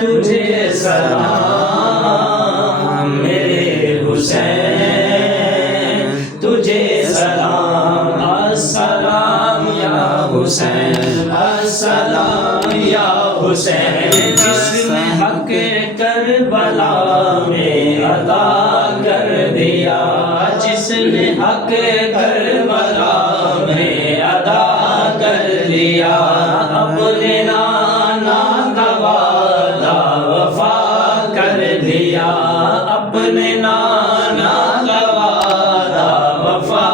تجھے سلام میرے حسین، تجھے سلام، السلام یا حسین، السلام یا حسین، جس نے حق کربلا میں ادا کر دیا، جس نے حق کربلا میں ادا کر دیا، اپنے نانا کا وعدہ وفا کر دیا، اپنے نانا کا وعدہ وفا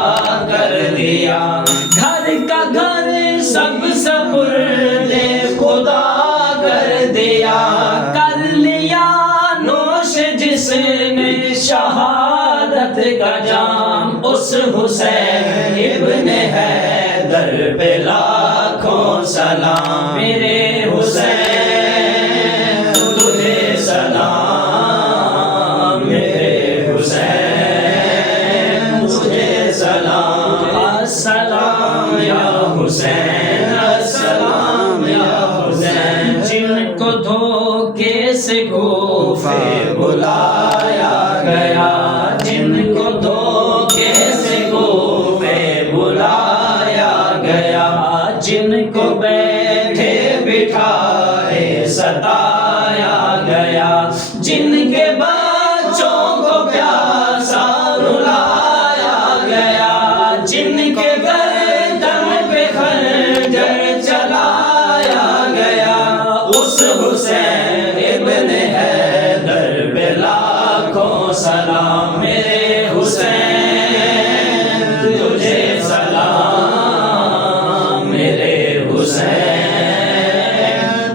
کر دیا، گھر کا گھر سب سپرد خدا کر دیا، کر لیا نوش جس نے شہادت کا جام، اس حسین ابن حیدر پہ لاکھوں سلام، میرے حسین تجھے سلام، میرے حسین تجھے سلام، السلام یا حسین، السلام یا حسین، جن کو دھوکے سے کوفے بلایا گیا، جن کو دھوکے سے کوفے بلایا گیا، جن کو بیٹھے بٹھائے ستایا گیا، جن کے بچوں کو پیاسا رلایا گیا، جن کے گردن پہ خنجر چلایا گیا، اس حسین ابن حیدر پہ لاکھوں سلام، میرے حسین تجھے سلام، میرے حسین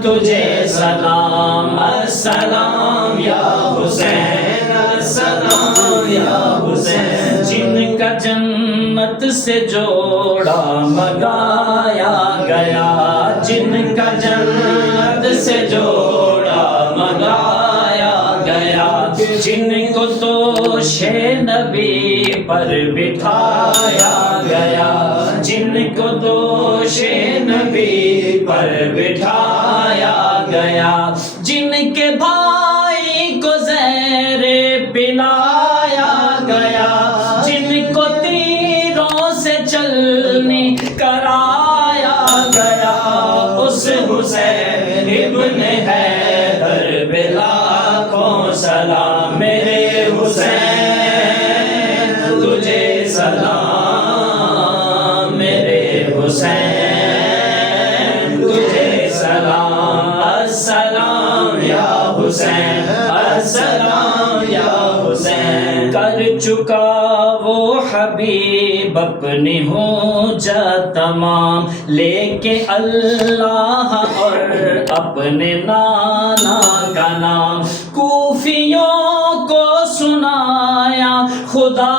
تجھے سلام، السلام یا حسین، السلام یا حسین، جن کا جنت سے جوڑا منگایا گیا، جن کا جنت سے جوڑا منگایا گیا، جن کو توش نبی پر بٹھایا گیا، جن کو دوش نبی پر بٹھایا گیا، جن کے بھائی کو زہر پلایا گیا، جن کو تیروں سے چلنی کرایا گیا، اس حسین ابن حیدر پہ لاکھوں سلام، میرے حسین تجھے سلام، میرے حسین تجھے سلام، السلام یا حسین، السلام یا حسین، کر چکا وہ حبیب اپنی حجت تمام، لے کے اللہ اور اپنے نانا کا نام، کوفیوں کو سنایا خدا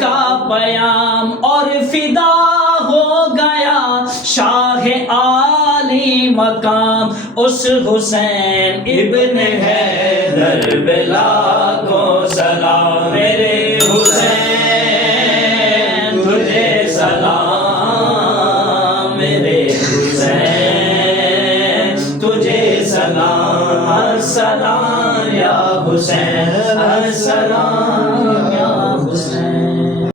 کا پیام، اور فدا ہو گیا شاہ عالی مقام، اس حسین ابن حیدر پہ لاکھوں سلام، میرے